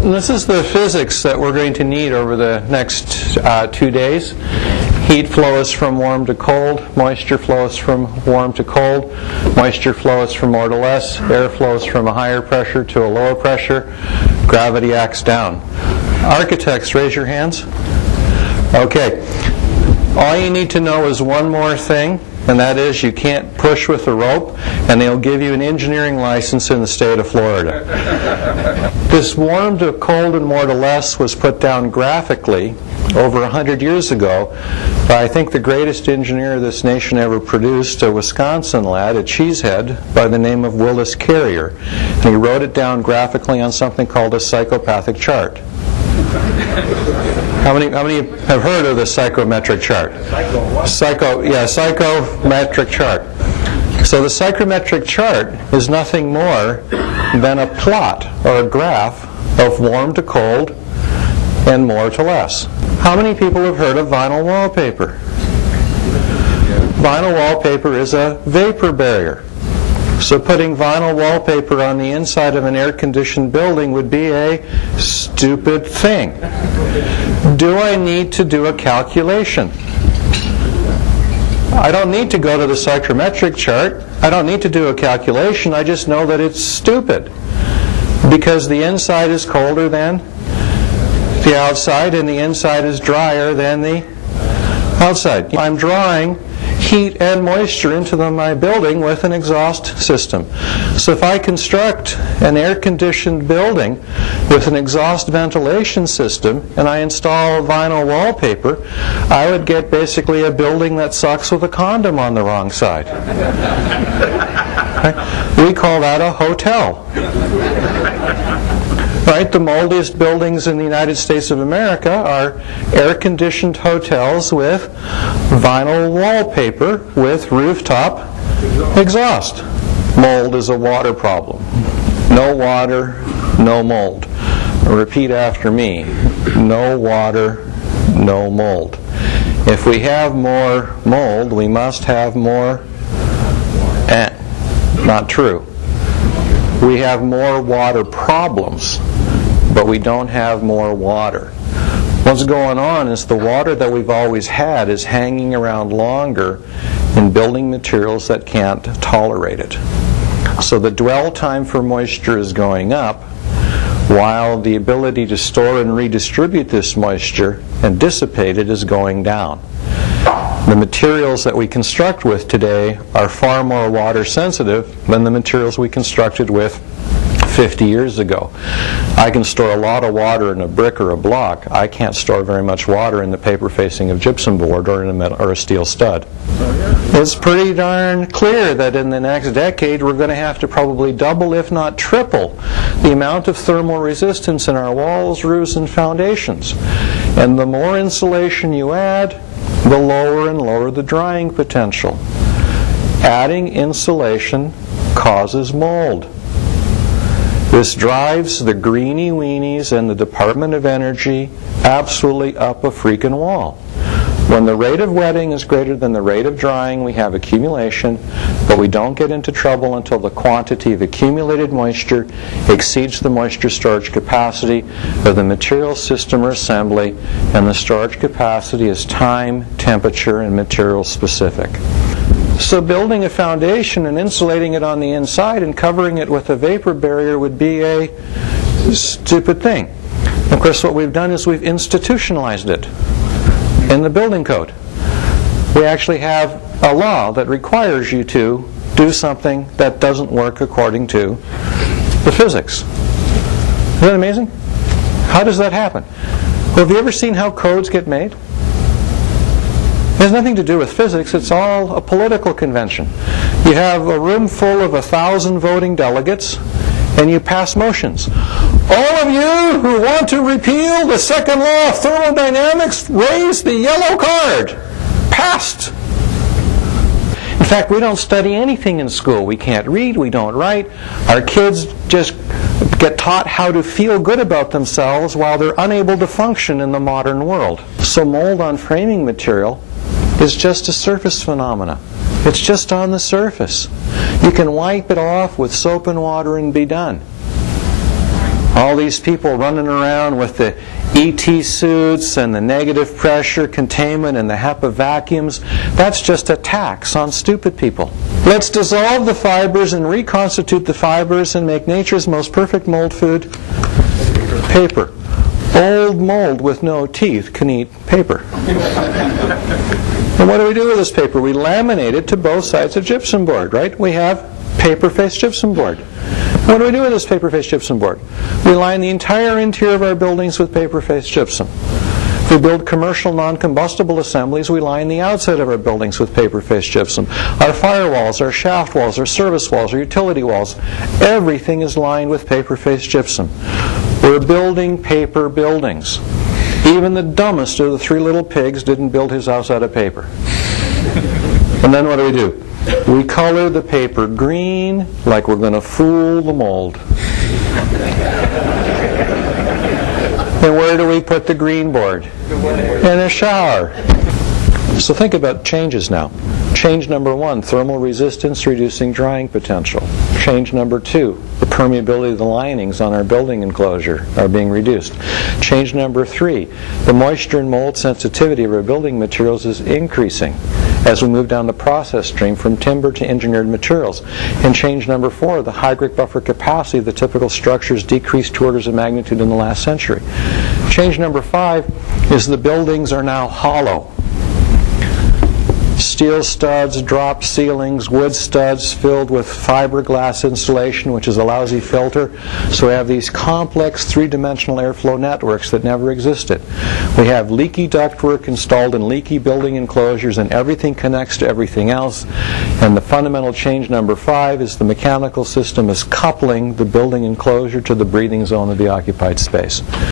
This is the physics that we're going to need over the next 2 days. Heat flows from warm to cold. Moisture flows from warm to cold. Moisture flows from more to less. Air flows from a higher pressure to a lower pressure. Gravity acts down. Architects, raise your hands. Okay. All you need to know is one more thing, and that is you can't push with a rope, and they'll give you an engineering license in the state of Florida. This warm to cold and more to less was put down graphically over 100 years ago by, I think, the greatest engineer this nation ever produced, a Wisconsin lad, a cheesehead, by the name of Willis Carrier. And he wrote it down graphically on something called a psychopathic chart. How many have heard of the psychometric chart? Psychometric chart. So the psychometric chart is nothing more than a plot or a graph of warm to cold and more to less. How many people have heard of vinyl wallpaper? Vinyl wallpaper is a vapor barrier. So putting vinyl wallpaper on the inside of an air-conditioned building would be a stupid thing. Do I need to do a calculation? I don't need to go to the psychometric chart. I don't need to do a calculation. I just know that it's stupid. Because the inside is colder than the outside, and the inside is drier than the outside. I'm drawing heat and moisture into my building with an exhaust system. So if I construct an air-conditioned building with an exhaust ventilation system and I install vinyl wallpaper, I would get basically a building that sucks with a condom on the wrong side. Right? We call that a hotel. Right? The moldiest buildings in the United States of America are air-conditioned hotels with vinyl wallpaper with rooftop exhaust. Mold is a water problem. No water, no mold. Repeat after me. No water, no mold. If we have more mold, we must have more... Not true. We have more water problems, but we don't have more water. What's going on is the water that we've always had is hanging around longer in building materials that can't tolerate it. So the dwell time for moisture is going up, while the ability to store and redistribute this moisture and dissipate it is going down. The materials that we construct with today are far more water sensitive than the materials we constructed with 50 years ago. I can store a lot of water in a brick or a block. I can't store very much water in the paper facing of gypsum board or in a metal or a steel stud. It's pretty darn clear that in the next decade we're going to have to probably double, if not triple, the amount of thermal resistance in our walls, roofs, and foundations. And the more insulation you add, the lower and lower the drying potential. Adding insulation causes mold. This drives the greenie weenies and the Department of Energy absolutely up a freaking wall. When the rate of wetting is greater than the rate of drying, we have accumulation, but we don't get into trouble until the quantity of accumulated moisture exceeds the moisture storage capacity of the material system or assembly, and the storage capacity is time, temperature, and material specific. So building a foundation and insulating it on the inside and covering it with a vapor barrier would be a stupid thing. Of course, what we've done is we've institutionalized it in the building code. We actually have a law that requires you to do something that doesn't work according to the physics. Isn't that amazing? How does that happen? Well, have you ever seen how codes get made? It has nothing to do with physics. It's all a political convention. You have a room full of 1,000 voting delegates, and you pass motions. All of you who want to repeal the second law of thermodynamics, raise the yellow card. Passed. In fact, we don't study anything in school. We can't read, we don't write. Our kids just get taught how to feel good about themselves while they're unable to function in the modern world. So mold on framing material is just a surface phenomena. It's just on the surface. You can wipe it off with soap and water and be done. All these people running around with the ET suits and the negative pressure containment and the HEPA vacuums, that's just a tax on stupid people. Let's dissolve the fibers and reconstitute the fibers and make nature's most perfect mold food, paper. Old mold with no teeth can eat paper. And what do we do with this paper? We laminate it to both sides of gypsum board, right? We have paper-faced gypsum board. What do we do with this paper-faced gypsum board? We line the entire interior of our buildings with paper-faced gypsum. If we build commercial non-combustible assemblies, we line the outside of our buildings with paper-faced gypsum. Our firewalls, our shaft walls, our service walls, our utility walls, everything is lined with paper-faced gypsum. We're building paper buildings. Even the dumbest of the three little pigs didn't build his house out of paper. And then what do? We color the paper green like we're going to fool the mold. And where do we put the green board? In a shower. So think about changes now. Change number 1, thermal resistance reducing drying potential. Change number 2, the permeability of the linings on our building enclosure are being reduced. Change number 3, the moisture and mold sensitivity of our building materials is increasing as we move down the process stream from timber to engineered materials. And change number 4, the hydric buffer capacity of the typical structures decreased 2 orders of magnitude in the last century. Change number 5 is the buildings are now hollow. Steel studs, drop ceilings, wood studs filled with fiberglass insulation, which is a lousy filter. So we have these complex three-dimensional airflow networks that never existed. We have leaky ductwork installed in leaky building enclosures, and everything connects to everything else. And the fundamental change number 5 is the mechanical system is coupling the building enclosure to the breathing zone of the occupied space.